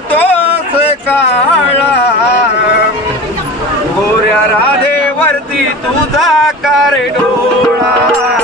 तोच काळा. गोऱ्या राधेवरती तुझा कार डोळा.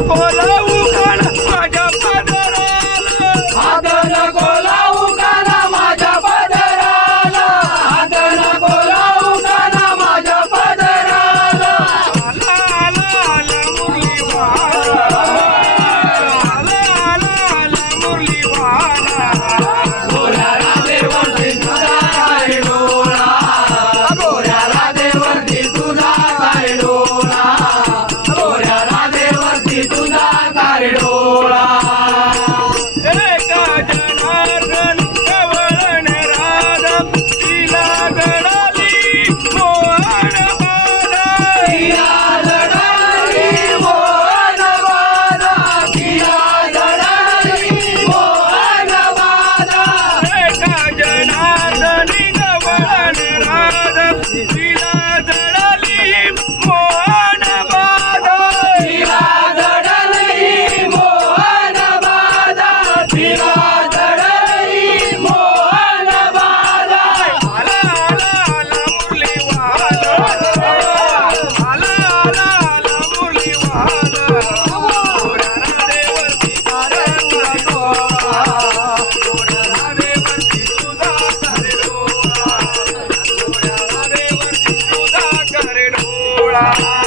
कोला डोळा